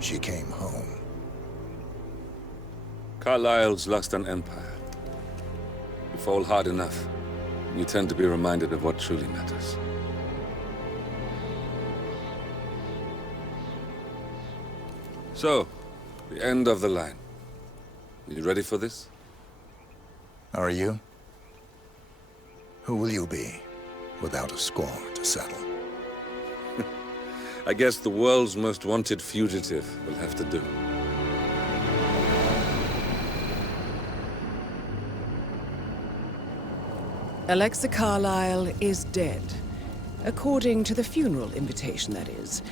she came home. Carlisle's lost an empire. You fall hard enough, you tend to be reminded of what truly matters. So, the end of the line. You ready for this? Are you? Who will you be, without a score to settle? I guess the world's most wanted fugitive will have to do. Alexa Carlisle is dead. According to the funeral invitation, that is.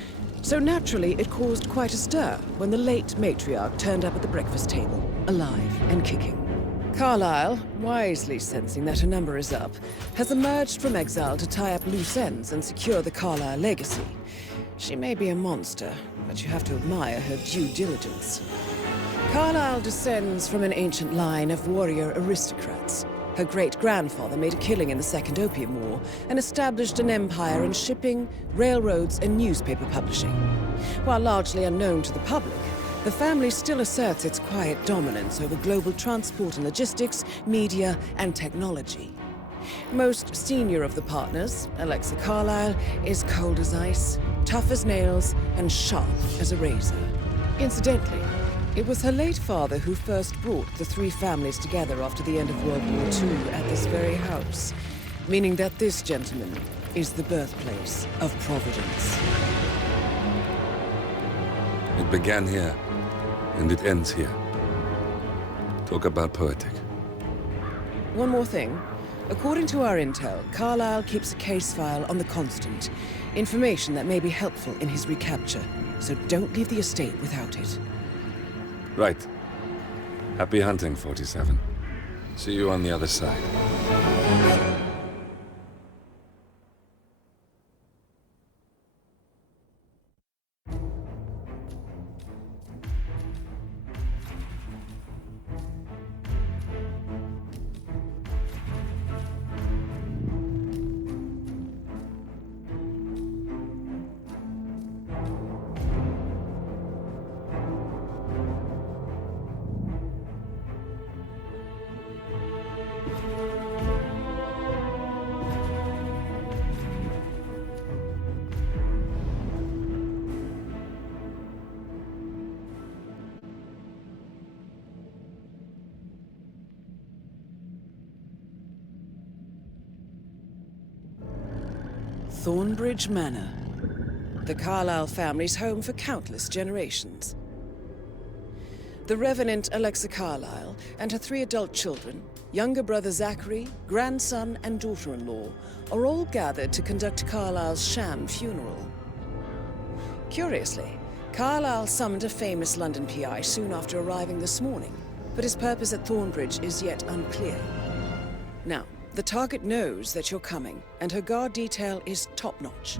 So naturally, it caused quite a stir when the late matriarch turned up at the breakfast table, alive and kicking. Carlisle, wisely sensing that her number is up, has emerged from exile to tie up loose ends and secure the Carlisle legacy. She may be a monster, but you have to admire her due diligence. Carlisle descends from an ancient line of warrior aristocrats. Her great-grandfather made a killing in the Second Opium War and established an empire in shipping, railroads, and newspaper publishing. While largely unknown to the public, the family still asserts its quiet dominance over global transport and logistics, media, and technology. Most senior of the partners, Alexa Carlisie, is cold as ice, tough as nails, and sharp as a razor. Incidentally, it was her late father who first brought the three families together after the end of World War II at this very house, meaning that this gentleman is the birthplace of Providence. It began here, and it ends here. Talk about poetic. One more thing. According to our intel, Carlisle keeps a case file on the Constant. Information that may be helpful in his recapture, so don't leave the estate without it. Right. Happy hunting, 47. See you on the other side. Thornbridge Manor. The Carlisle family's home for countless generations. The Revenant Alexa Carlisle and her 3 adult children, younger brother Zachary, grandson and daughter-in-law, are all gathered to conduct Carlisle's sham funeral. Curiously, Carlisle summoned a famous London PI soon after arriving this morning, but his purpose at Thornbridge is yet unclear. Now, the target knows that you're coming, and her guard detail is top-notch.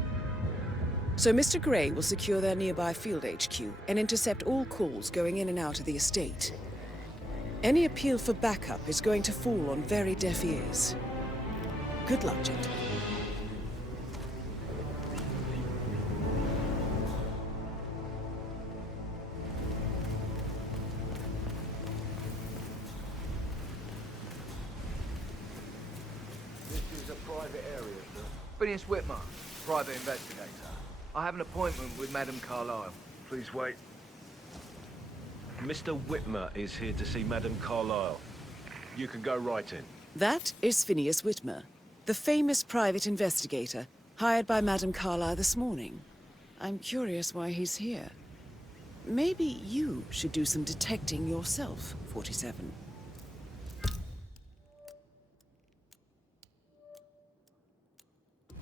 So Mr. Gray will secure their nearby field HQ and intercept all calls going in and out of the estate. Any appeal for backup is going to fall on very deaf ears. Good luck, gentlemen. Private area, sir. Phineas Whitmer, private investigator. I have an appointment with Madame Carlisle. Please wait. Mr. Whitmer is here to see Madame Carlisle. You can go right in. That is Phineas Whitmer, the famous private investigator hired by Madame Carlisle this morning. I'm curious why he's here. Maybe you should do some detecting yourself, 47.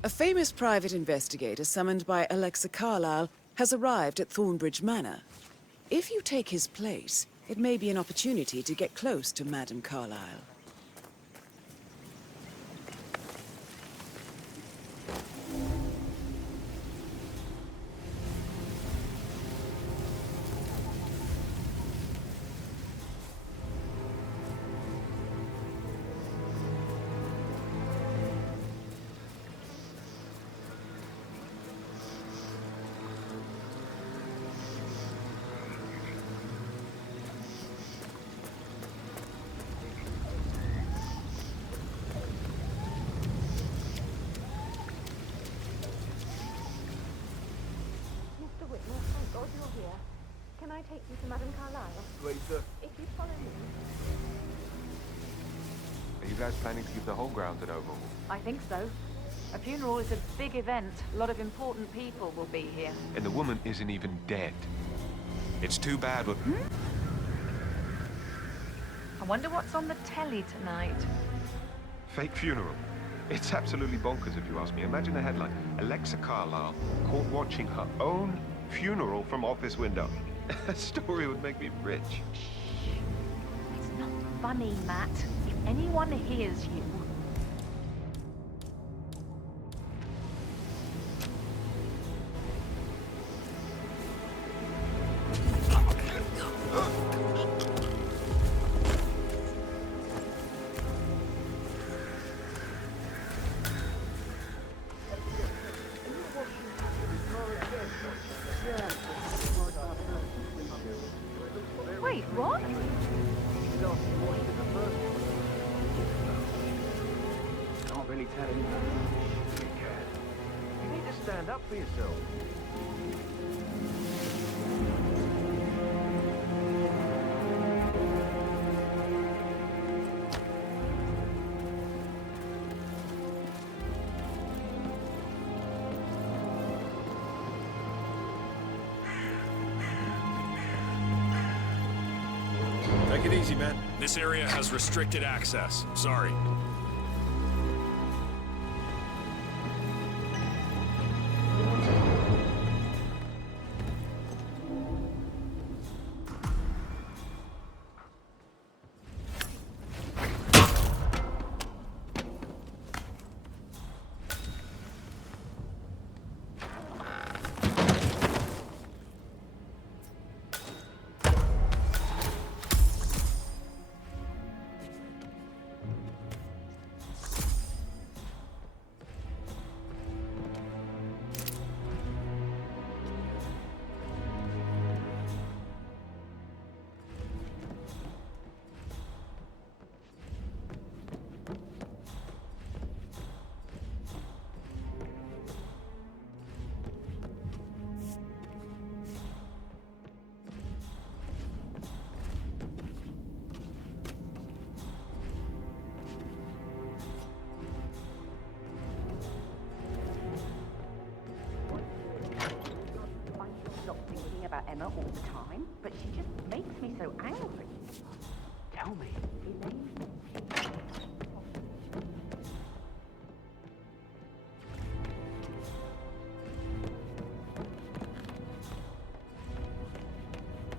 A famous private investigator summoned by Alexa Carlisle has arrived at Thornbridge Manor. If you take his place, it may be an opportunity to get close to Madame Carlisle. Can I take you to Madame Carlisle? Please, sir. If you follow me. Are you guys planning to keep the whole ground at overhaul? I think so. A funeral is a big event. A lot of important people will be here. And the woman isn't even dead. It's too bad what... I wonder what's on the telly tonight. Fake funeral. It's absolutely bonkers if you ask me. Imagine the headline. Alexa Carlisie caught watching her own funeral from office window. That story would make me rich. It's not funny, Matt. If anyone hears you... Wait, what? Can't really tell him. You can. You need to stand up for yourself. Take it easy, man. This area has restricted access. Sorry. About Emma all the time, but she just makes me so angry. Tell me.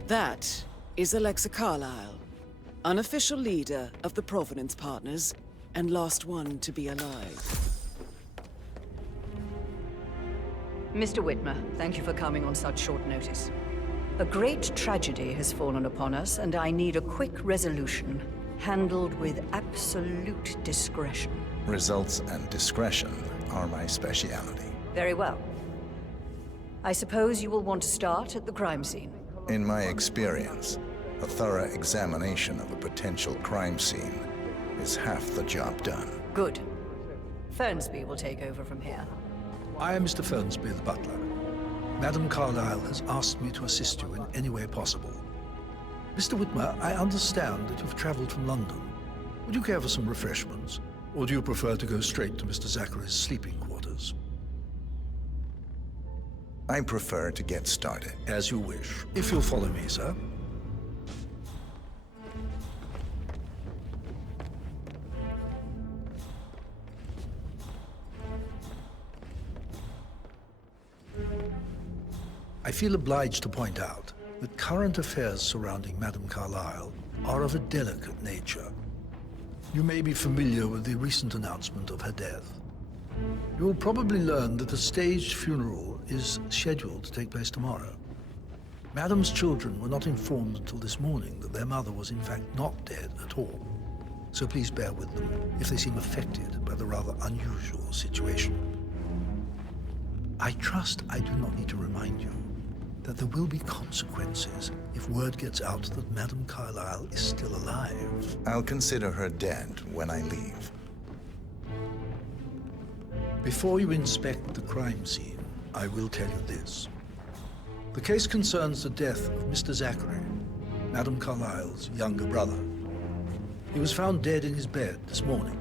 That is Alexa Carlisie, unofficial leader of the Provenance Partners, and last one to be alive. Mr. Whitmer, thank you for coming on such short notice. A great tragedy has fallen upon us, and I need a quick resolution, handled with absolute discretion. Results and discretion are my speciality. Very well. I suppose you will want to start at the crime scene. In my experience, a thorough examination of a potential crime scene is half the job done. Good. Fernsby will take over from here. I am Mr. Fernsby, the butler. Madame Carlisle has asked me to assist you in any way possible. Mr. Whitmer, I understand that you've traveled from London. Would you care for some refreshments? Or do you prefer to go straight to Mr. Zachary's sleeping quarters? I prefer to get started. As you wish. If you'll follow me, sir. I feel obliged to point out that current affairs surrounding Madame Carlisle are of a delicate nature. You may be familiar with the recent announcement of her death. You will probably learn that a staged funeral is scheduled to take place tomorrow. Madame's children were not informed until this morning that their mother was in fact not dead at all. So please bear with them if they seem affected by the rather unusual situation. I trust I do not need to remind you that there will be consequences if word gets out that Madame Carlisle is still alive. I'll consider her dead when I leave. Before you inspect the crime scene, I will tell you this. The The case concerns the death of Mr. Zachary, Madame Carlisle's younger brother. He was found dead in his bed this morning.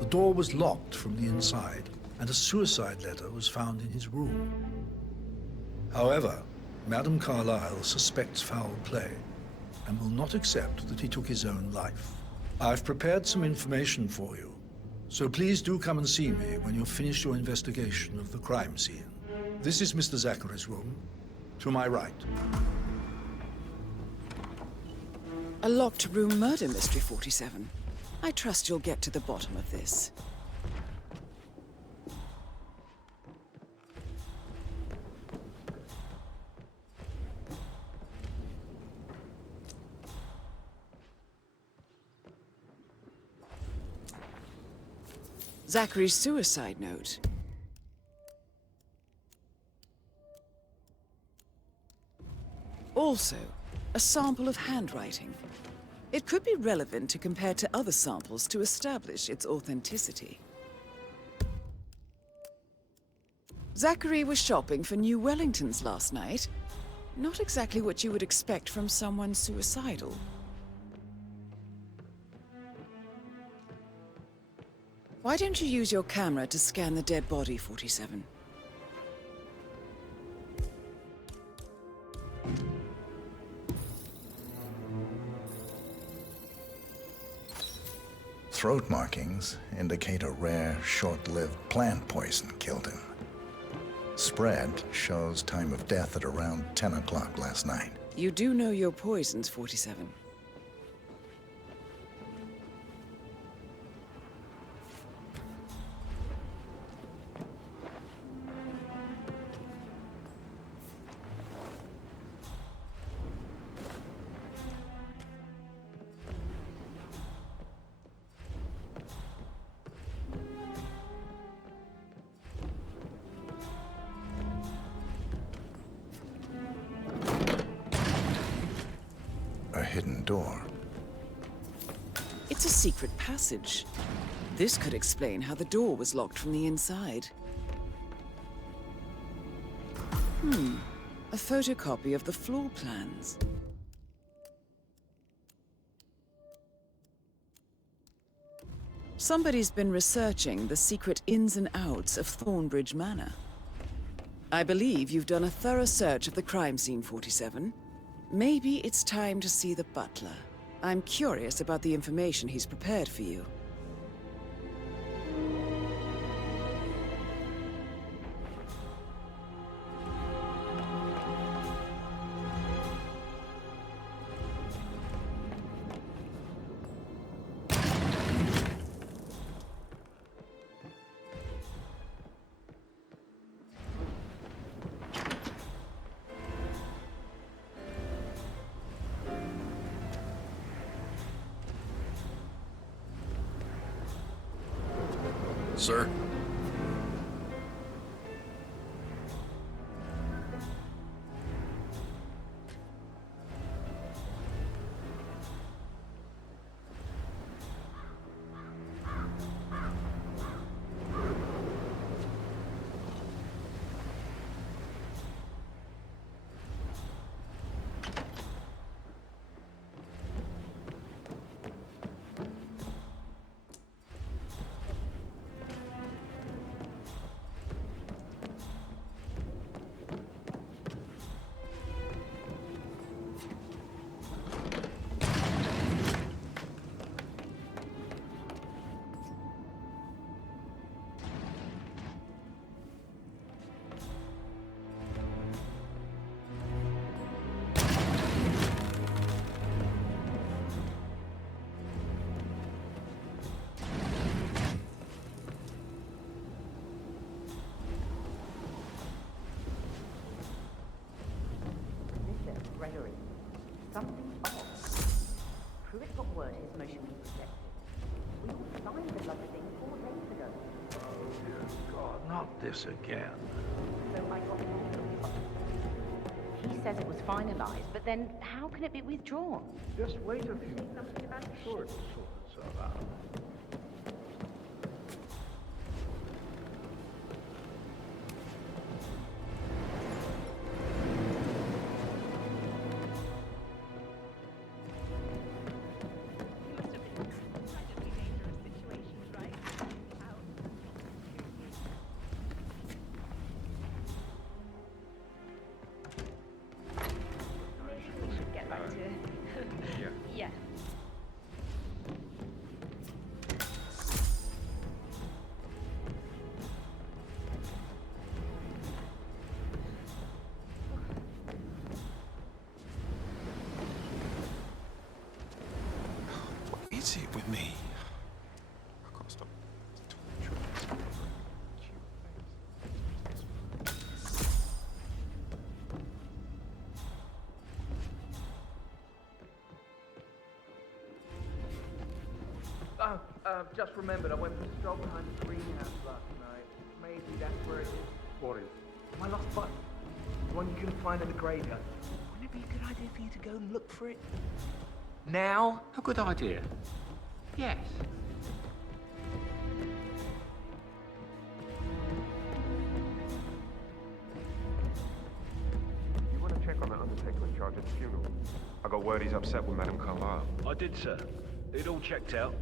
The door was locked from the inside, and a suicide letter was found in his room. However, Madame Carlisle suspects foul play and will not accept that he took his own life. I've prepared some information for you, so please do come and see me when you've finished your investigation of the crime scene. This is Mr. Zachary's room, to my right. A locked room murder mystery, 47. I trust you'll get to the bottom of this. Zachary's suicide note. Also, a sample of handwriting. It could be relevant to compare to other samples to establish its authenticity. Zachary was shopping for new Wellingtons last night. Not exactly what you would expect from someone suicidal. Why don't you use your camera to scan the dead body, 47? Throat markings indicate a rare, short-lived plant poison killed him. Spread shows time of death at around 10 o'clock last night. You do know your poisons, 47. A hidden door. It's a secret passage. This could explain how the door was locked from the inside. A photocopy of the floor plans. Somebody's been researching the secret ins and outs of Thornbridge Manor. I believe you've done a thorough search of the crime scene, 47. Maybe it's time to see the butler. I'm curious about the information he's prepared for you. Sir? Something odd. Pruitt got word his motion was rejected. We all signed the lovely thing 4 days ago. Oh, dear God, not this again. So I got He says it was finalized, but then how can it be withdrawn? Just wait a few. Something about the Sort of out. see it with me. I can't stop. Just remembered, I went for a stroll behind the greenhouse last night. Maybe that's where it is. What is? My lost button. The one you couldn't find in the graveyard. Wouldn't it be a good idea for you to go and look for it? Now? A good idea. Yes. You want to check on that undertaker in charge of the funeral? I got word he's upset with Madame Carlisle. I did, sir. It all checked out.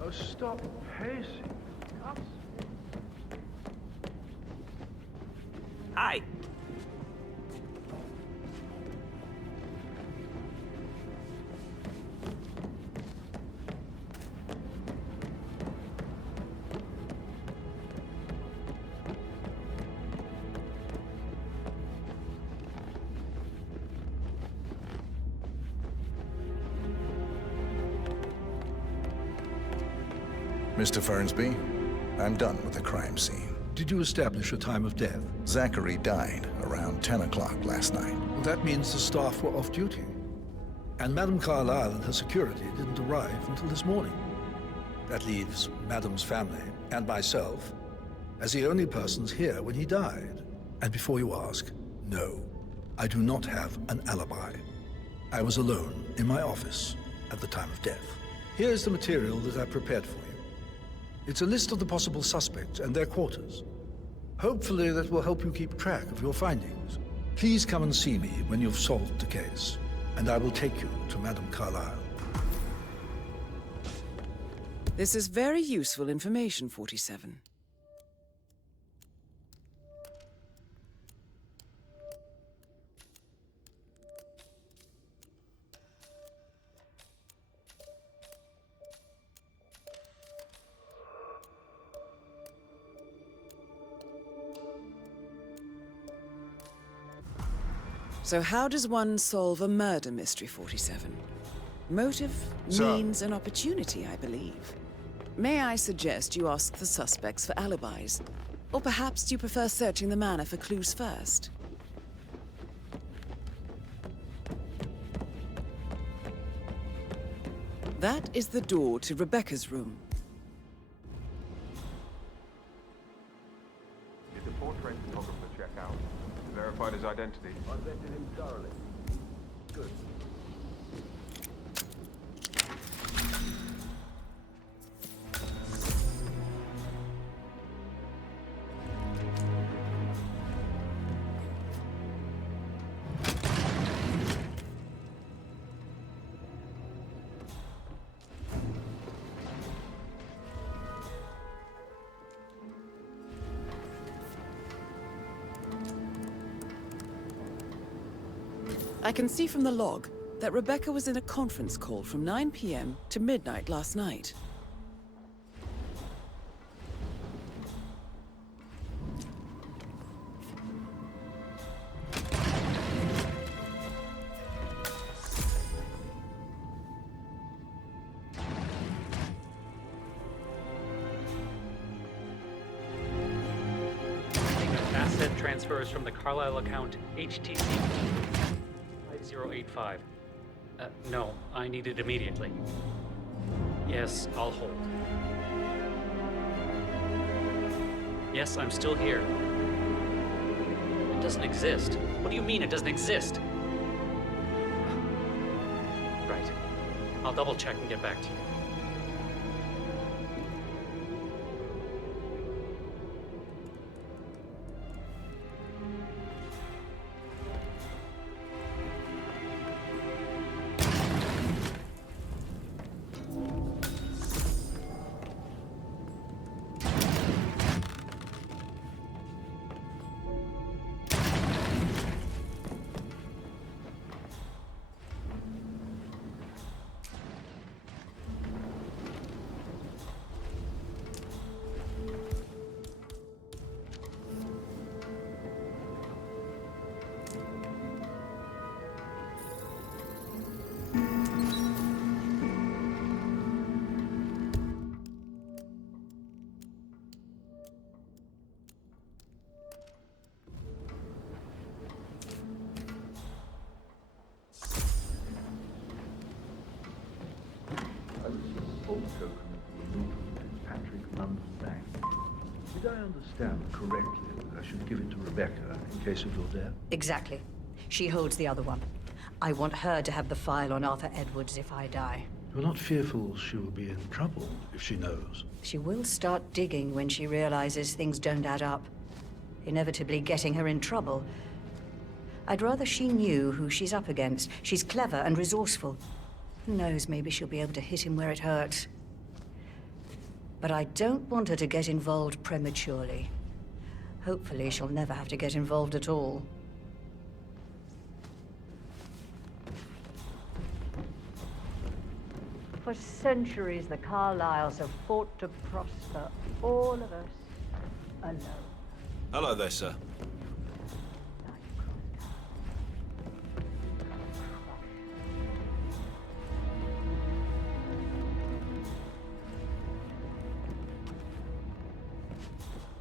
Oh, stop pacing. Hi. Mr. Fernsby, I'm done with the crime scene. Did you establish a time of death? Zachary died around 10 o'clock last night. Well, that means the staff were off duty. And Madame Carlisle and her security didn't arrive until this morning. That leaves Madame's family and myself as the only persons here when he died. And before you ask, no, I do not have an alibi. I was alone in my office at the time of death. Here's the material that I prepared for you. It's a list of the possible suspects and their quarters. Hopefully that will help you keep track of your findings. Please come and see me when you've solved the case, and I will take you to Madame Carlisle. This is very useful information, 47. So how does one solve a murder mystery, 47? Motive, means, and opportunity, I believe. May I suggest you ask the suspects for alibis? Or perhaps do you prefer searching the manor for clues first? That is the door to Rebecca's room. Did the portrait photographer check out? Verified his identity? I vetted him thoroughly. Good. I can see from the log that Rebecca was in a conference call from 9 p.m. to midnight last night. Asset transfers from the Carlisle account HTC 5085. No, I need it immediately. Yes, I'll hold. Yes, I'm still here. It doesn't exist. What do you mean it doesn't exist? Right. I'll double check and get back to you. old token of the removal of Patrick London Bank. Did I understand correctly that I should give it to Rebecca in case of your death? Exactly. She holds the other one. I want her to have the file on Arthur Edwards if I die. You're not fearful she will be in trouble if she knows? She will start digging when she realizes things don't add up, inevitably getting her in trouble. I'd rather she knew who she's up against. She's clever and resourceful. Who knows, maybe she'll be able to hit him where it hurts. But I don't want her to get involved prematurely. Hopefully she'll never have to get involved at all. For centuries, the Carlisles have fought to prosper, all of us alone. Hello there, sir.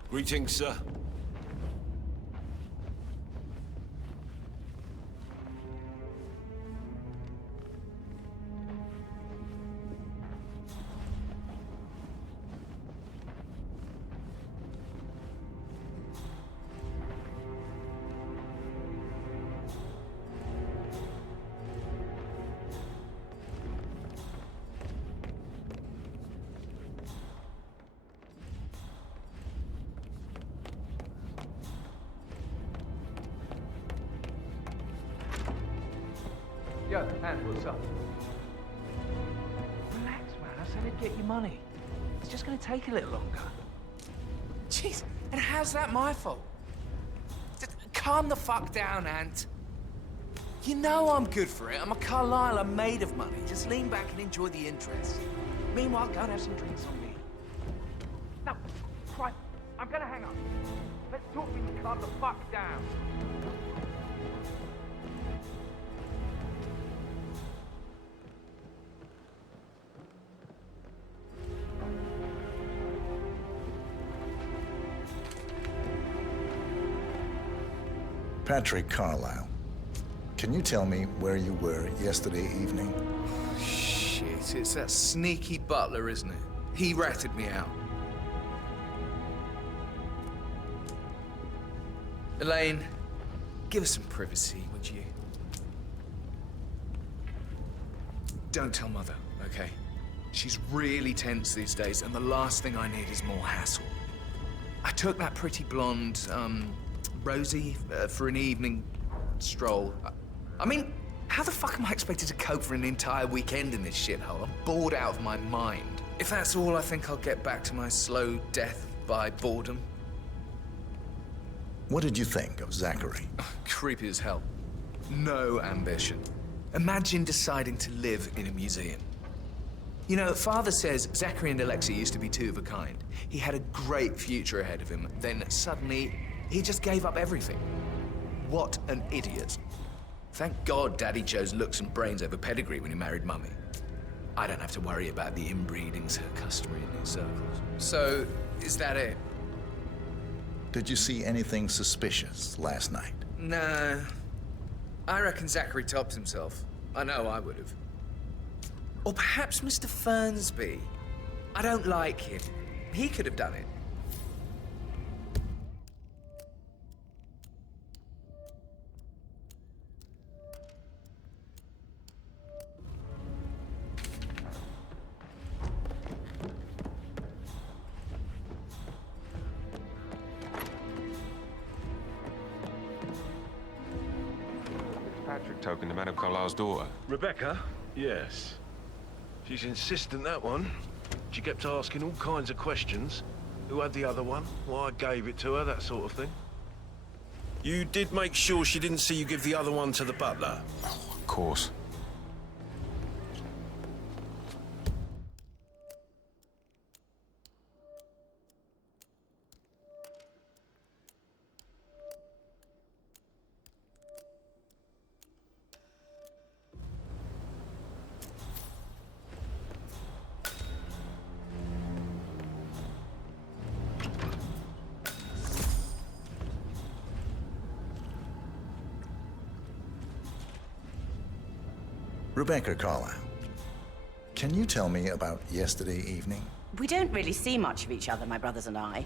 Greetings, sir. Yo, man, what's up? Relax, man. I said I'd get you money. It's just gonna take a little longer. Jeez, and how's that my fault? Just calm the fuck down, Ant. You know I'm good for it. I'm a Carlisle. I'm made of money. Just lean back and enjoy the interest. Meanwhile, go and have some drinks on me. No, Christ, I'm gonna hang up. Let's talk when you calm the fuck down. Patrick Carlisle, can you tell me where you were yesterday evening? Shit, it's that sneaky butler, isn't it? He ratted me out. Elaine, give us some privacy, would you? Don't tell Mother, okay? She's really tense these days, and the last thing I need is more hassle. I took that pretty blonde, Rosie, for an evening stroll. I mean, how the fuck am I expected to cope for an entire weekend in this shithole? I'm bored out of my mind. If that's all, I think I'll get back to my slow death by boredom. What did you think of Zachary? Creepy as hell. No ambition. Imagine deciding to live in a museum. You know, Father says Zachary and Alexa used to be two of a kind. He had a great future ahead of him, then suddenly he just gave up everything. What an idiot. Thank God Daddy chose looks and brains over pedigree when he married Mummy. I don't have to worry about the inbreeding so customary in these circles. So, is that it? Did you see anything suspicious last night? No. I reckon Zachary tops himself. I know I would have. Or perhaps Mr. Fernsby. I don't like him. He could have done it. Patrick token to Madame Carlisle's daughter. Rebecca? Yes. She's insistent, that one. She kept asking all kinds of questions. Who had the other one? Why I gave it to her, that sort of thing. You did make sure she didn't see you give the other one to the butler? Oh, of course. Rebecca Carlisle, Can you tell me about yesterday evening? We don't really see much of each other, my brothers and I.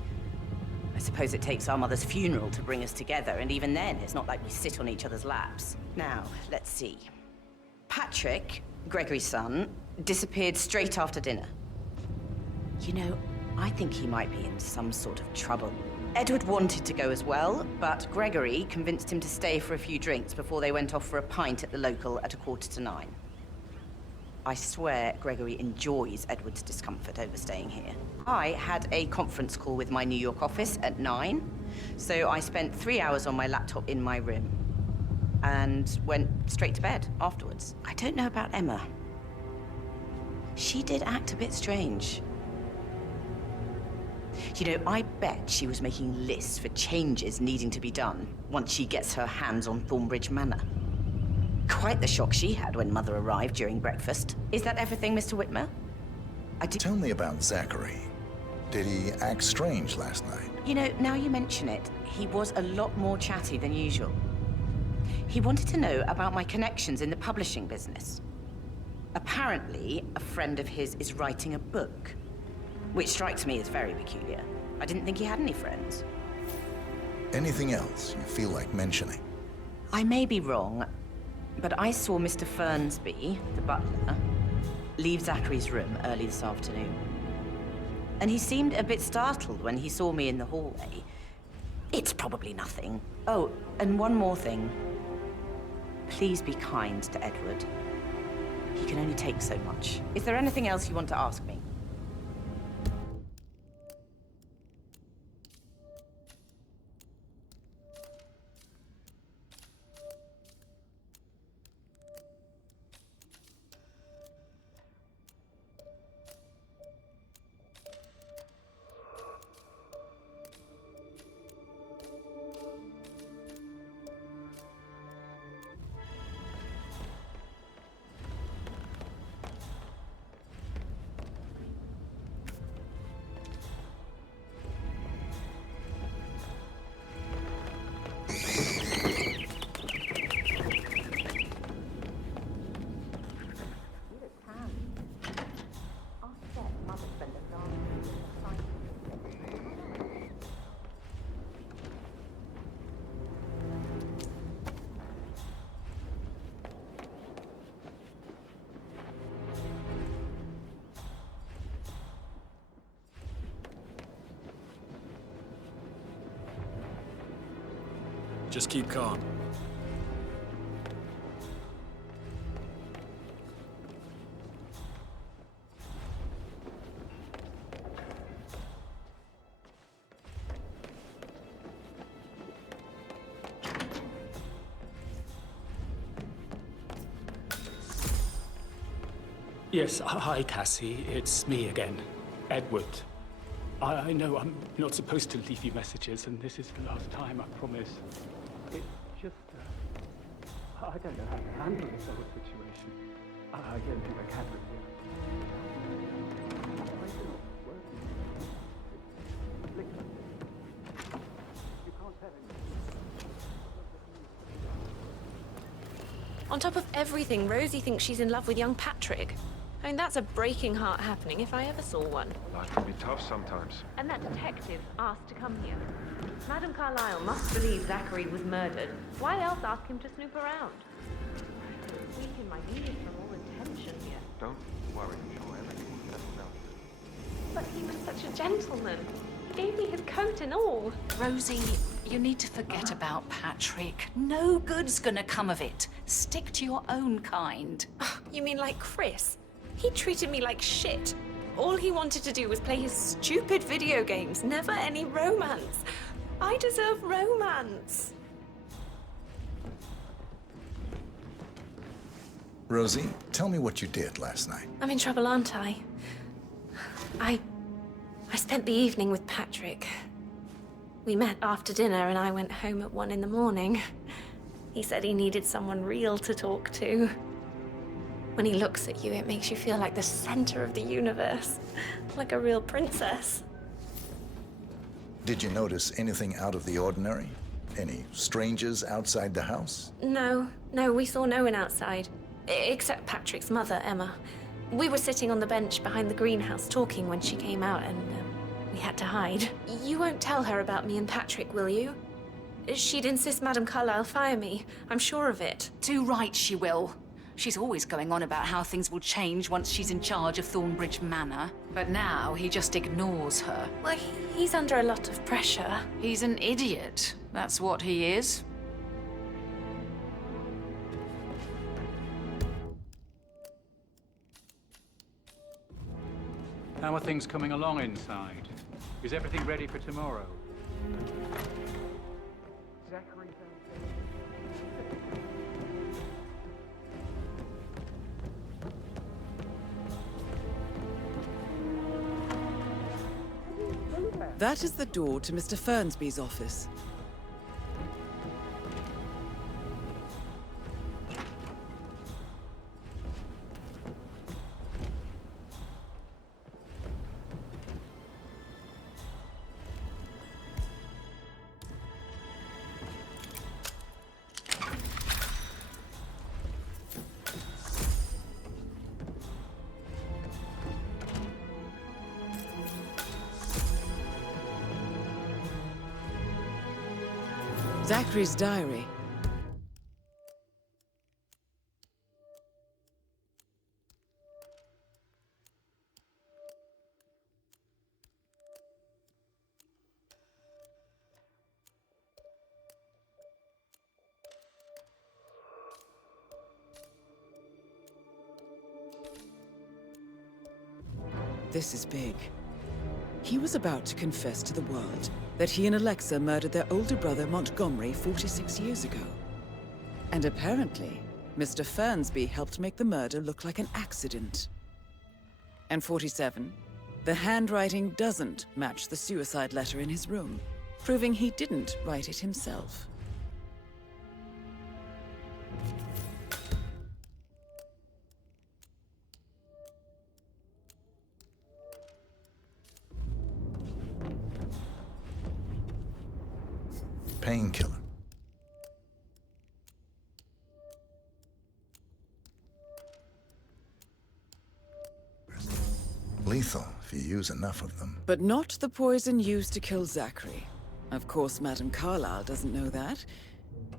I suppose it takes our mother's funeral to bring us together, and even then, it's not like we sit on each other's laps. Now, let's see. Patrick, Gregory's son, disappeared straight after dinner. You know, I think he might be in some sort of trouble. Edward wanted to go as well, but Gregory convinced him to stay for a few drinks before they went off for a pint at the local at 9:15. I swear Gregory enjoys Edward's discomfort over staying here. I had a conference call with my New York office at 9, so I spent 3 hours on my laptop in my room and went straight to bed afterwards. I don't know about Emma. She did act a bit strange. You know, I bet she was making lists for changes needing to be done once she gets her hands on Thornbridge Manor. Quite the shock she had when Mother arrived during breakfast. Is that everything, Mr. Whitmer? Tell me about Zachary. Did he act strange last night? You know, now you mention it, he was a lot more chatty than usual. He wanted to know about my connections in the publishing business. Apparently, a friend of his is writing a book, which strikes me as very peculiar. I didn't think he had any friends. Anything else you feel like mentioning? I may be wrong, but I saw Mr. Fernsby, the butler, leave Zachary's room early this afternoon. And he seemed a bit startled when he saw me in the hallway. It's probably nothing. Oh, and one more thing. Please be kind to Edward. He can only take so much. Is there anything else you want to ask me? Just keep calm. Yes, hi, Cassie. It's me again, Edward. I know I'm not supposed to leave you messages, and this is the last time, I promise. It's just, I don't know how to handle this whole situation. I don't think I can with you. You can't tell On top of everything, Rosie thinks she's in love with young Patrick. I mean, that's a breaking heart happening if I ever saw one. Life can be tough sometimes. And that detective asked to come here. Madame Carlisle must believe Zachary was murdered. Why else ask him to snoop around? I weaken my knees from all the tension here. Don't worry, I'm sure everything will settle down. But he was such a gentleman. He gave me his coat and all. Rosie, you need to forget about Patrick. No good's gonna come of it. Stick to your own kind. You mean like Chris? He treated me like shit. All he wanted to do was play his stupid video games, never any romance. I deserve romance. Rosie, tell me what you did last night. I'm in trouble, aren't I? I spent the evening with Patrick. We met after dinner and I went home at 1 in the morning. He said he needed someone real to talk to. When he looks at you, it makes you feel like the center of the universe, like a real princess. Did you notice anything out of the ordinary? Any strangers outside the house? No, we saw no one outside. Except Patrick's mother, Emma. We were sitting on the bench behind the greenhouse talking when she came out, and we had to hide. You won't tell her about me and Patrick, will you? She'd insist Madame Carlisle fire me. I'm sure of it. Too right she will. She's always going on about how things will change once she's in charge of Thornbridge Manor. But now he just ignores her. Well, he's under a lot of pressure. He's an idiot. That's what he is. How are things coming along inside? Is everything ready for tomorrow? That is the door to Mr. Fernsby's office. Zachary's diary. This is big. He was about to confess to the world that he and Alexa murdered their older brother Montgomery 46 years ago. And apparently, Mr. Fernsby helped make the murder look like an accident. And 47, the handwriting doesn't match the suicide letter in his room, proving he didn't write it himself. Painkiller. Lethal if you use enough of them. But not the poison used to kill Zachary. Of course, Madame Carlisle doesn't know that.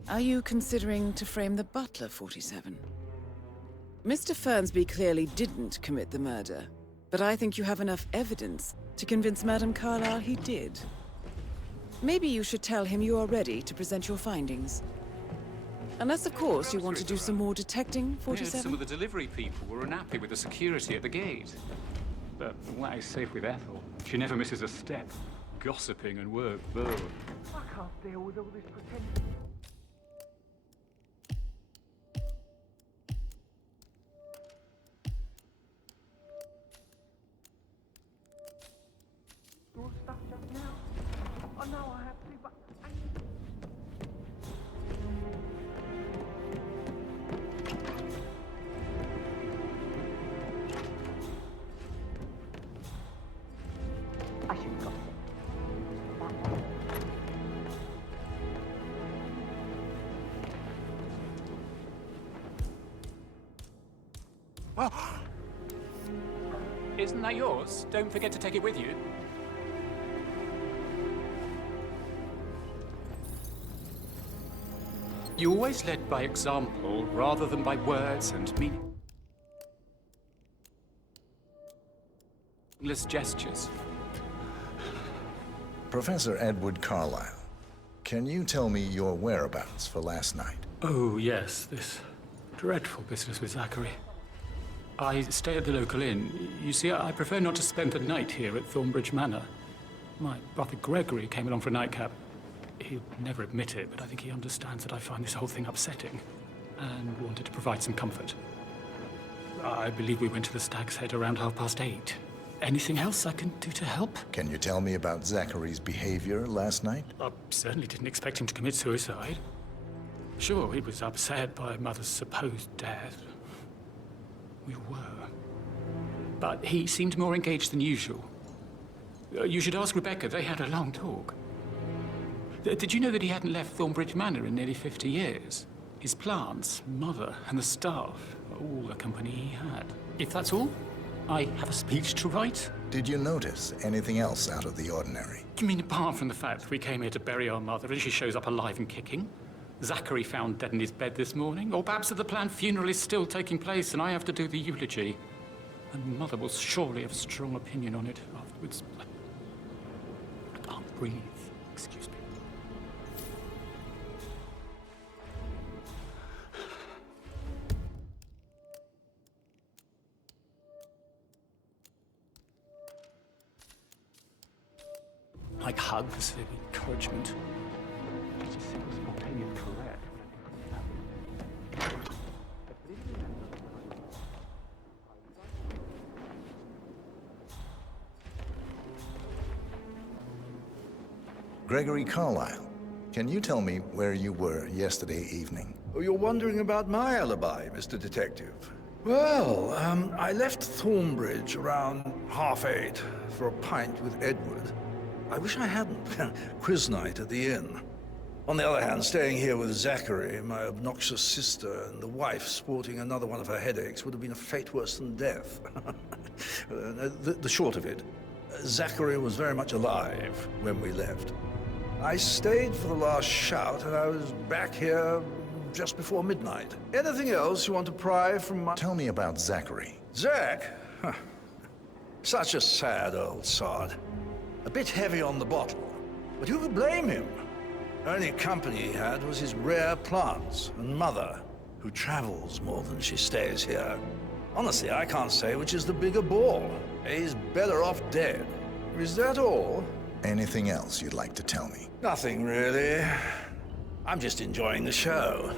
Are you considering to frame the butler, 47? Mr. Fernsby clearly didn't commit the murder, but I think you have enough evidence to convince Madame Carlisle he did. Maybe you should tell him you are ready to present your findings. Unless, of course, you want to do some more detecting, 47? Some of the delivery people were unhappy with the security at the gate. But what is safe with Ethel? She never misses a step. Gossiping and work. Ugh. I can't deal with all this pretending. Your stuff just now. I know I have to, but I should have got it. Isn't that yours? Don't forget to take it with you. You always led by example rather than by words and meaningless gestures. Professor Edward Carlisle, can you tell me your whereabouts for last night? Oh, yes, this dreadful business with Zachary. I stay at the local inn. You see, I prefer not to spend the night here at Thornbridge Manor. My brother Gregory came along for a nightcap. He'll never admit it, but I think he understands that I find this whole thing upsetting and wanted to provide some comfort. I believe we went to the Stag's Head around 8:30. Anything else I can do to help? Can you tell me about Zachary's behavior last night? I certainly didn't expect him to commit suicide. Sure, he was upset by Mother's supposed death. We were. But he seemed more engaged than usual. You should ask Rebecca. They had a long talk. Did you know that he hadn't left Thornbridge Manor in nearly 50 years? His plants, Mother, and the staff all the company he had. If that's all, I have a speech to write. Did you notice anything else out of the ordinary? You mean apart from the fact that we came here to bury our mother and she shows up alive and kicking? Zachary found dead in his bed this morning? Or perhaps that the planned funeral is still taking place and I have to do the eulogy? And Mother will surely have a strong opinion on it afterwards. I can't breathe. Excuse me. Like hugs, encouragement. Just a simple, spontaneous caress. Gregory Carlisle, can you tell me where you were yesterday evening? Oh, you're wondering about my alibi, Mr. Detective. Well, I left Thornbridge around 8:30 for a pint with Edward. I wish I hadn't. Quiz night at the inn. On the other hand, staying here with Zachary, my obnoxious sister, and the wife sporting another one of her headaches would have been a fate worse than death. The short of it, Zachary was very much alive when we left. I stayed for the last shout, and I was back here just before midnight. Anything else you want to pry from my... Tell me about Zachary. Zach? Huh. Such a sad old sod. A bit heavy on the bottle, but who could blame him? Only company he had was his rare plants and Mother, who travels more than she stays here. Honestly, I can't say which is the bigger bore. He's better off dead. Is that all? Anything else you'd like to tell me? Nothing, really. I'm just enjoying the show.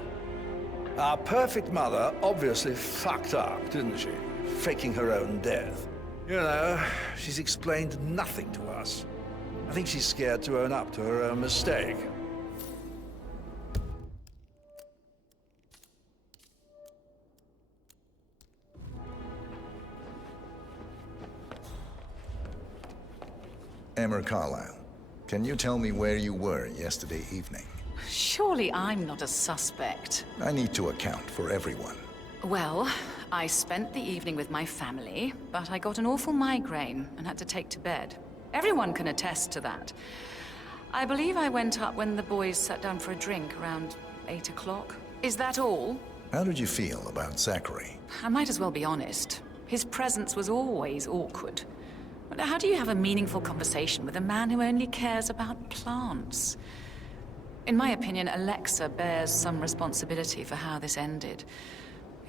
Our perfect mother obviously fucked up, didn't she? Faking her own death. You know, she's explained nothing to us. I think she's scared to own up to her own mistake. Emma Carlisle, can you tell me where you were yesterday evening? Surely I'm not a suspect. I need to account for everyone. Well, I spent the evening with my family, but I got an awful migraine and had to take to bed. Everyone can attest to that. I believe I went up when the boys sat down for a drink around 8 o'clock. Is that all? How did you feel about Zachary? I might as well be honest. His presence was always awkward. But how do you have a meaningful conversation with a man who only cares about plants? In my opinion, Alexa bears some responsibility for how this ended.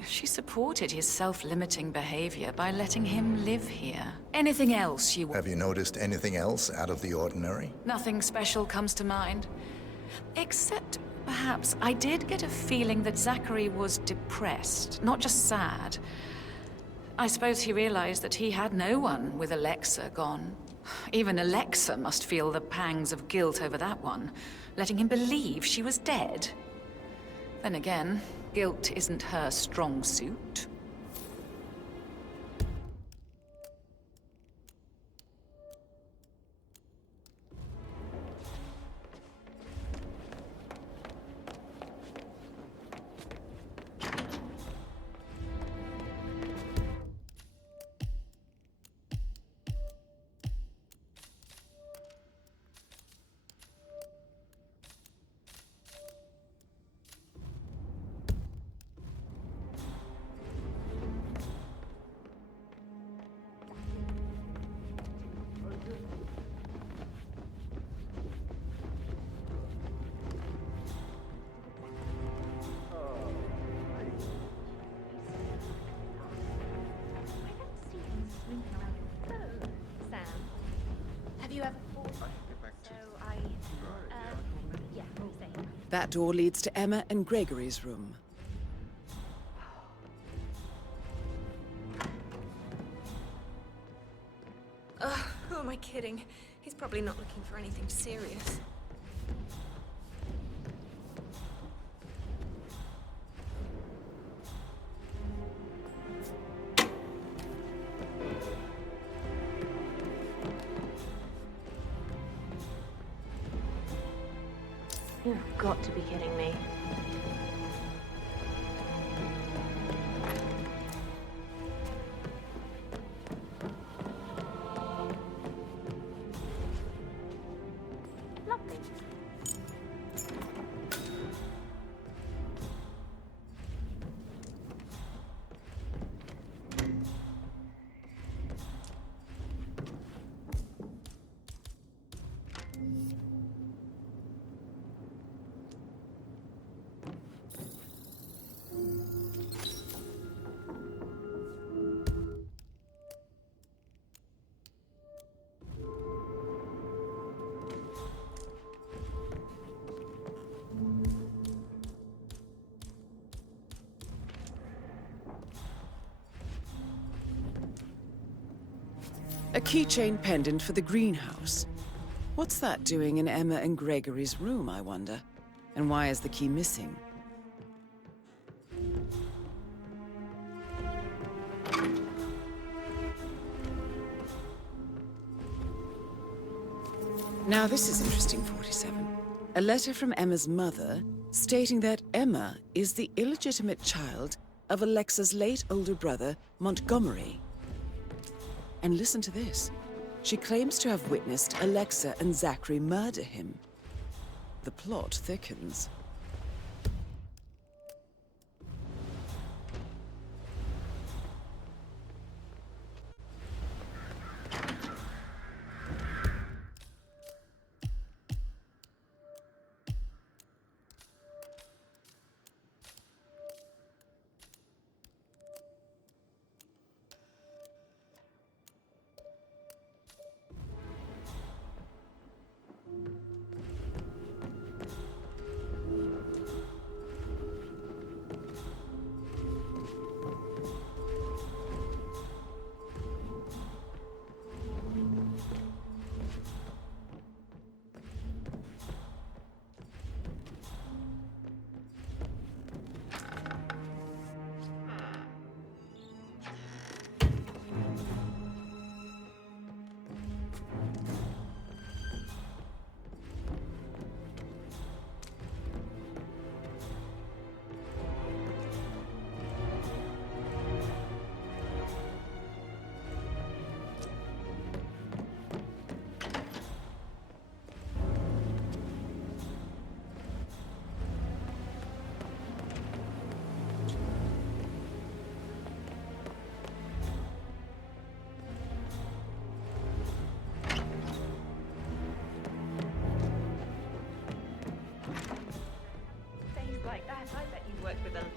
She supported his self-limiting behavior by letting him live here. Anything else you... Have you noticed anything else out of the ordinary? Nothing special comes to mind. Except, perhaps, I did get a feeling that Zachary was depressed, not just sad. I suppose he realized that he had no one with Alexa gone. Even Alexa must feel the pangs of guilt over that one, letting him believe she was dead. Then again, guilt isn't her strong suit. That door leads to Emma and Gregory's room. Who am I kidding? He's probably not looking for anything serious. You've got to be kidding me. A keychain pendant for the greenhouse. What's that doing in Emma and Gregory's room, I wonder? And why is the key missing? Now this is interesting, 47. A letter from Emma's mother stating that Emma is the illegitimate child of Alexa's late older brother, Montgomery. And listen to this. She claims to have witnessed Alexa and Zachary murder him. The plot thickens.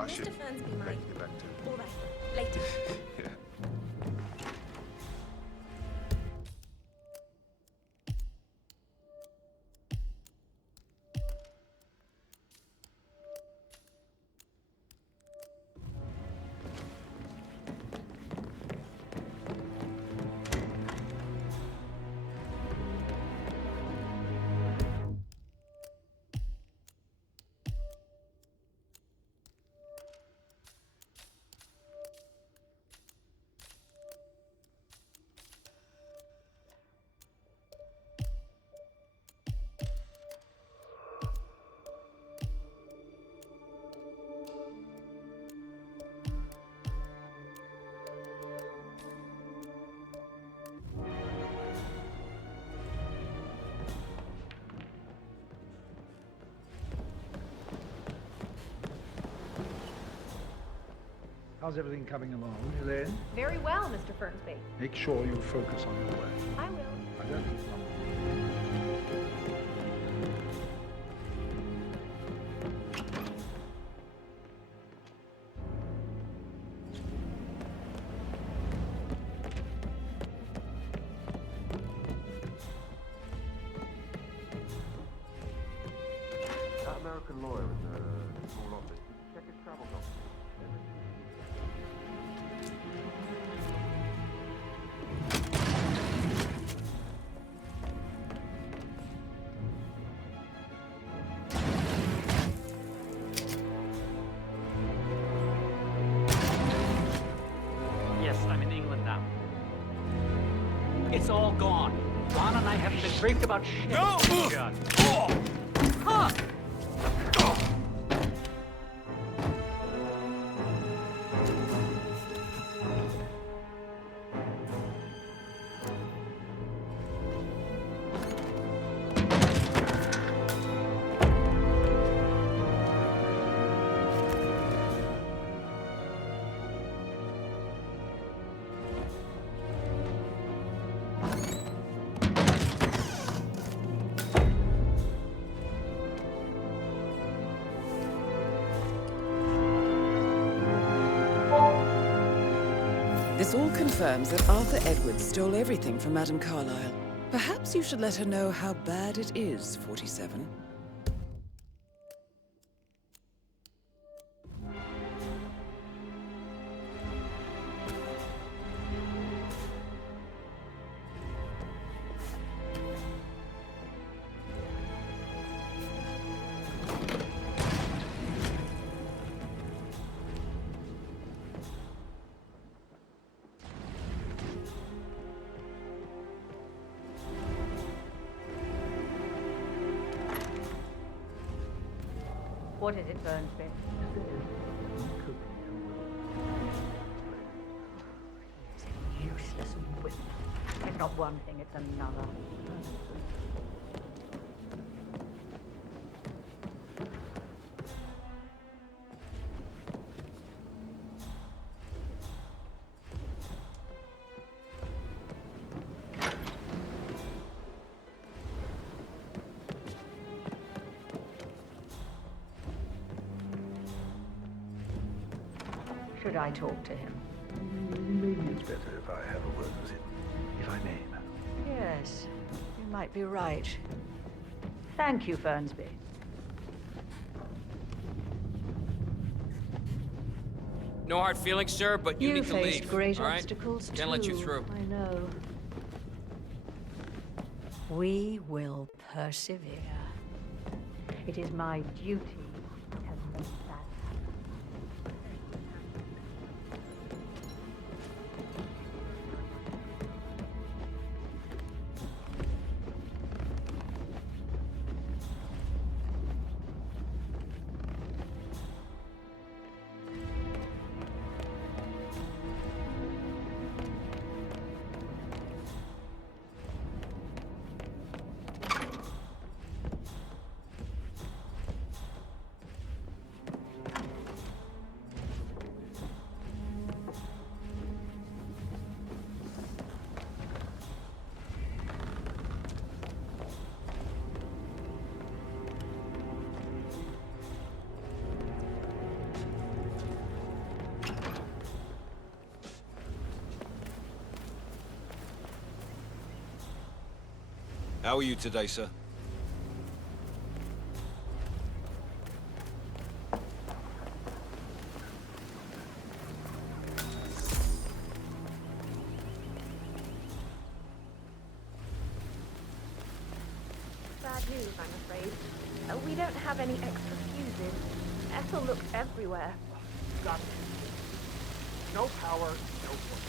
Mr. Fernsby might. Get back to All right, later. yeah. How's everything coming along, Elaine? Very well, Mr. Fernsby. Make sure you focus on your way. I will. I don't think That American lawyer in the small office. Check his travel documents. Yes, I'm in England now. It's all gone. Ron and I haven't been briefed about shit. No! God. Huh! This all confirms that Arthur Edwards stole everything from Madame Carlisle. Perhaps you should let her know how bad it is, 47. What is it, Burnsby? It's a useless whip. It's not one thing, it's another. Should I talk to him? Maybe it's better if I have a word with him, if I may, madam. Yes, you might be right. Thank you, Fernsby. No hard feelings, sir, but you need to leave. faced great all right? obstacles, Can't let you too. through. I know. We will persevere. It is my duty to make that How are you today, sir? Bad news, I'm afraid. We don't have any extra fuses. Ethel looked everywhere. Got it. No power, no work.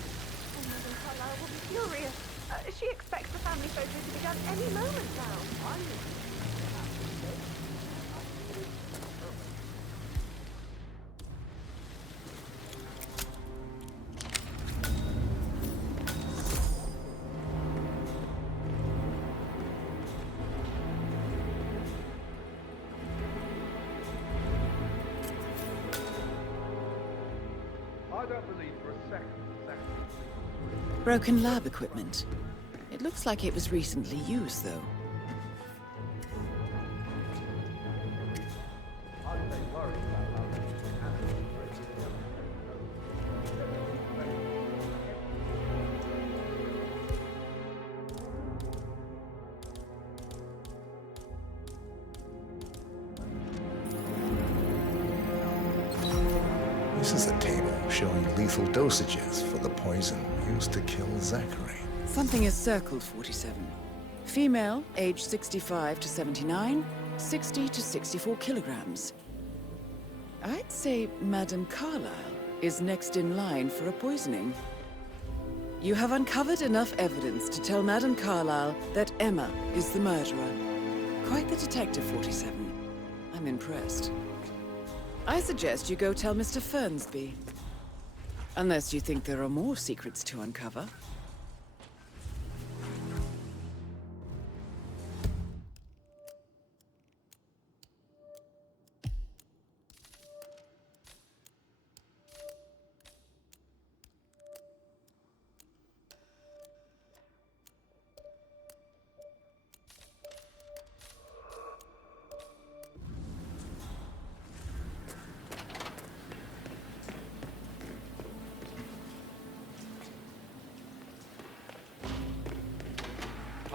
Oh, Madame Carlisle will be furious. She expects the family photo to be done any moment now. I don't believe for a second. Broken lab equipment. It looks like it was recently used, though. This is a table showing lethal dosages for the poison used to kill Zachary. Something is circled 47. Female, age 65 to 79, 60 to 64 kilograms. I'd say Madame Carlisle is next in line for a poisoning. You have uncovered enough evidence to tell Madame Carlisle that Emma is the murderer. Quite the detective, 47. I'm impressed. I suggest you go tell Mr. Fernsby. Unless you think there are more secrets to uncover.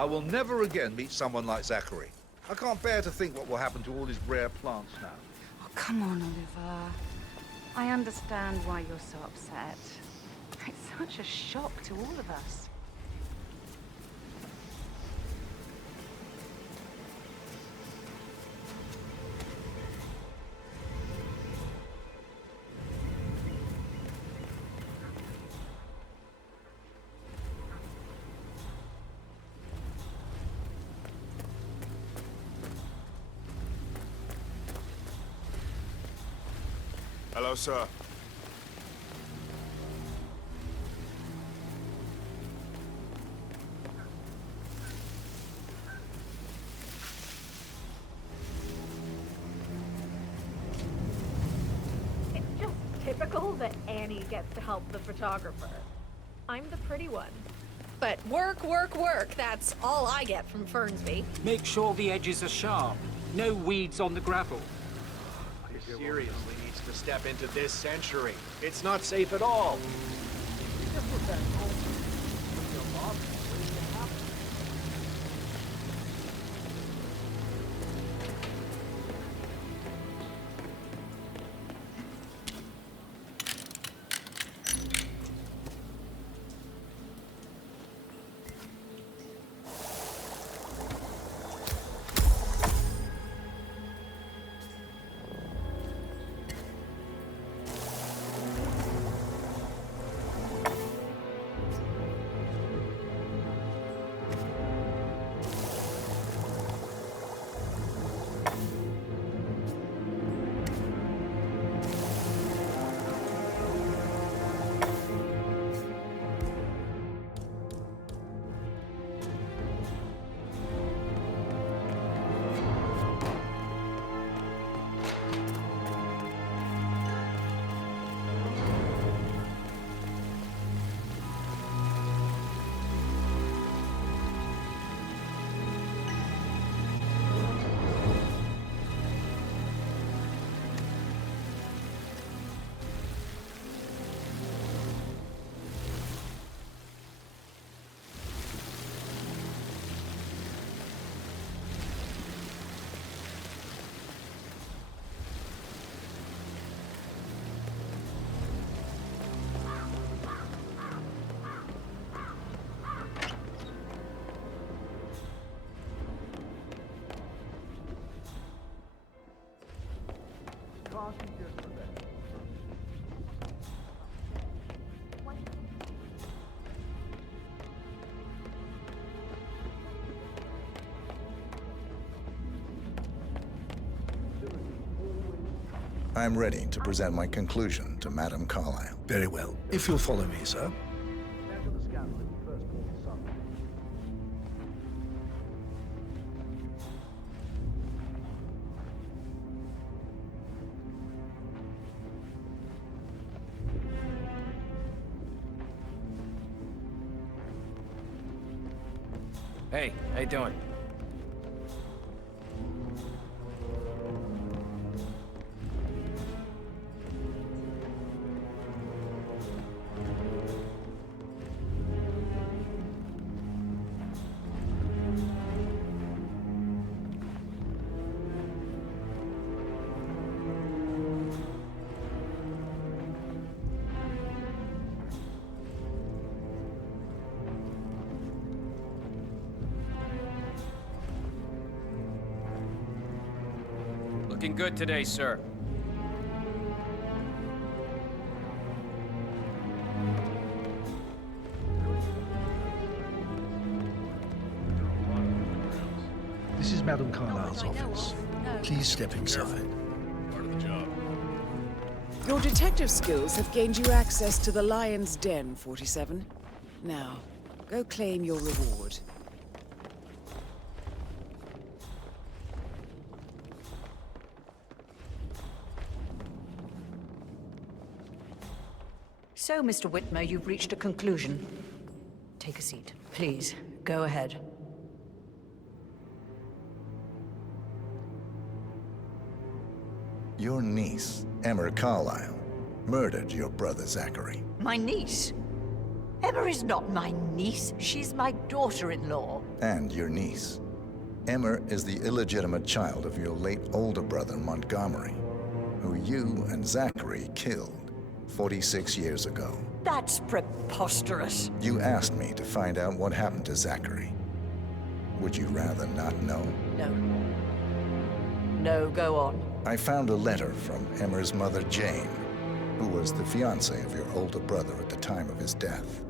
I will never again meet someone like Zachary. I can't bear to think what will happen to all his rare plants now. Oh, come on, Oliver. I understand why you're so upset. It's such a shock to all of us. No, sir. It's just typical that Annie gets to help the photographer. I'm the pretty one. But work, work, work. That's all I get from Fernsby. Make sure the edges are sharp. No weeds on the gravel. He seriously needs to step into this century. It's not safe at all. I'm ready to present my conclusion to Madame Carlisle. Very well. If you'll follow me, sir. Hey, how you doing? Looking good today, sir. This is Madame Carlisle's office. Please step inside. Part of the job. Your detective skills have gained you access to the Lion's Den, 47. Now, go claim your reward. So, Mr. Whitmer, you've reached a conclusion. Take a seat. Please, go ahead. Your niece, Emma Carlisle, murdered your brother Zachary. My niece? Emma is not my niece. She's my daughter-in-law. And your niece. Emma is the illegitimate child of your late older brother Montgomery, who you and Zachary killed 46 years ago. That's preposterous. You asked me to find out what happened to Zachary. Would you rather not know? No. No, go on. I found a letter from Emma's mother, Jane, who was the fiancée of your older brother at the time of his death.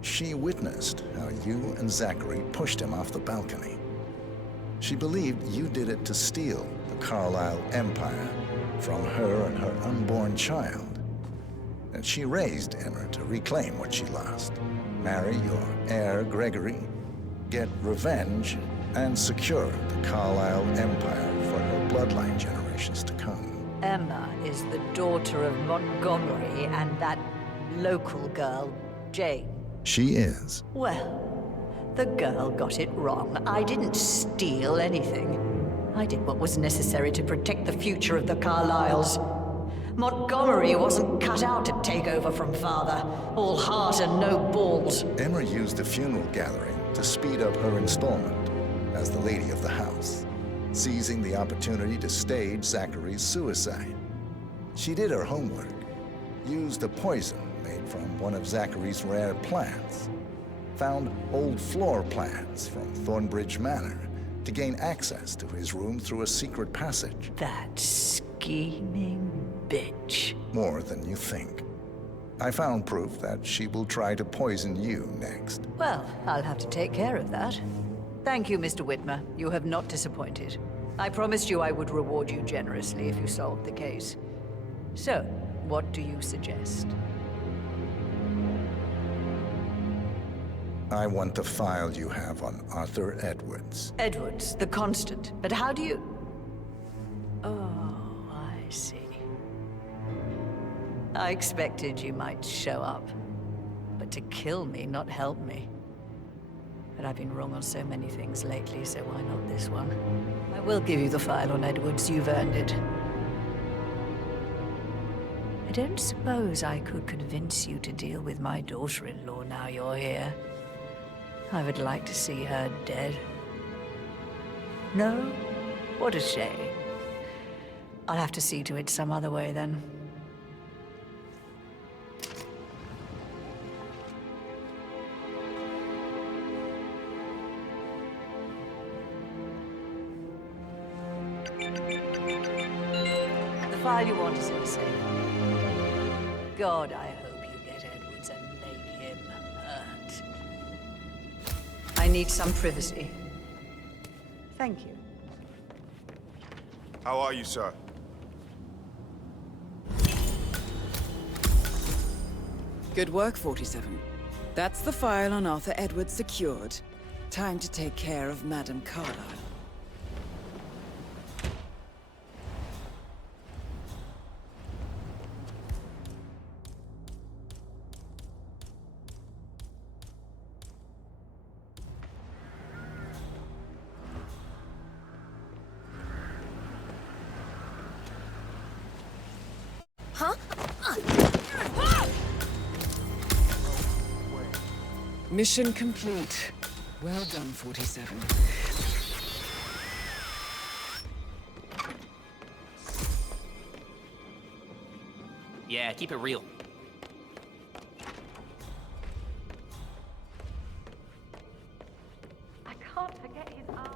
She witnessed how you and Zachary pushed him off the balcony. She believed you did it to steal the Carlisle empire from her and her unborn child. And she raised Emma to reclaim what she lost. Marry your heir, Gregory, get revenge, and secure the Carlisle Empire for her bloodline generations to come. Emma is the daughter of Montgomery and that local girl, Jane. She is. Well, the girl got it wrong. I didn't steal anything. I did what was necessary to protect the future of the Carlisles. Montgomery wasn't cut out to take over from Father. All heart and no balls. Emma used the funeral gathering to speed up her installment as the lady of the house, seizing the opportunity to stage Zachary's suicide. She did her homework, used a poison made from one of Zachary's rare plants, found old floor plans from Thornbridge Manor to gain access to his room through a secret passage. That scheming bitch. More than you think. I found proof that she will try to poison you next. Well, I'll have to take care of that. Thank you, Mr. Whitmer. You have not disappointed. I promised you I would reward you generously if you solved the case. So, what do you suggest? I want the file you have on Arthur Edwards. Edwards, the Constant. But how do you... Oh, I see. I expected you might show up. But to kill me, not help me. But I've been wrong on so many things lately, so why not this one? I will give you the file on Edwards. You've earned it. I don't suppose I could convince you to deal with my daughter-in-law now you're here. I would like to see her dead. No? What a shame. I'll have to see to it some other way, then. The file you want is in the safe. God, I hope you get Edwards and make him hurt. I need some privacy. Thank you. How are you, sir? Good work, 47. That's the file on Arthur Edwards secured. Time to take care of Madame Carlisle. Huh? Mission complete. Well done, 47. Yeah, keep it real. I can't forget his eyes.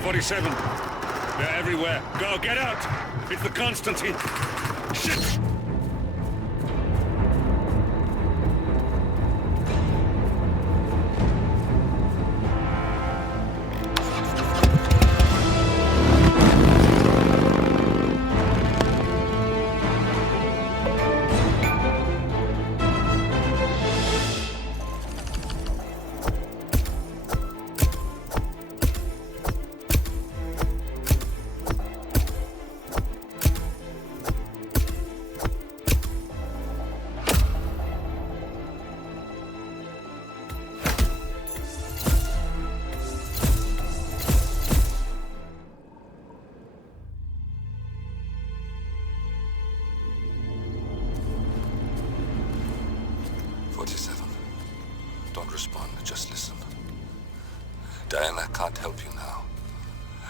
.47. They're everywhere. Go, get out! It's the Constantine. Shit! 47. Don't respond, just listen. Diana can't help you now.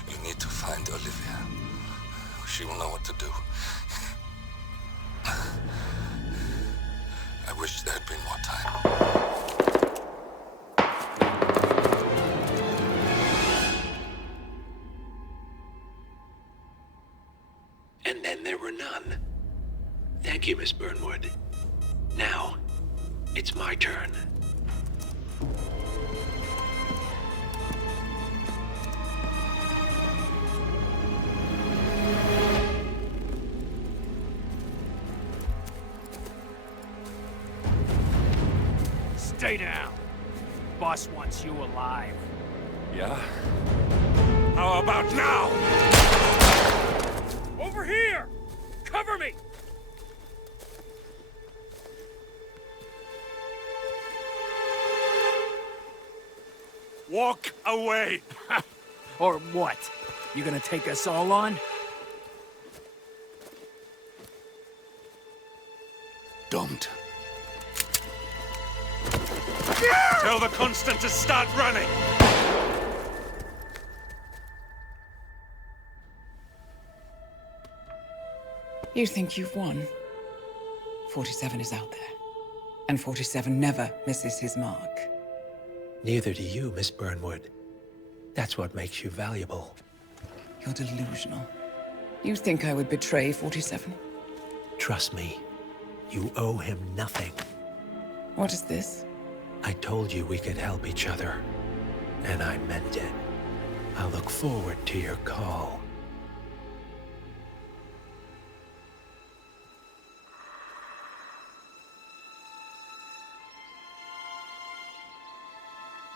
You need to find Olivia. She will know what to do. I wish there had been more time. And then there were none. Thank you, Miss Burnwood. Now, it's my turn. Stay down. Boss wants you alive. Yeah? How about now? Over here! Cover me! Walk away! Or what? You gonna take us all on? Don't. Tell the Constant to start running! You think you've won? 47 is out there. And 47 never misses his mark. Neither do you, Miss Burnwood. That's what makes you valuable. You're delusional. You think I would betray 47? Trust me, you owe him nothing. What is this? I told you we could help each other, and I meant it. I look forward to your call.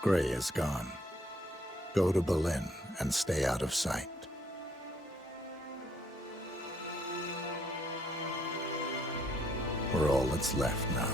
Gray is gone. Go to Berlin and stay out of sight. We're all that's left now.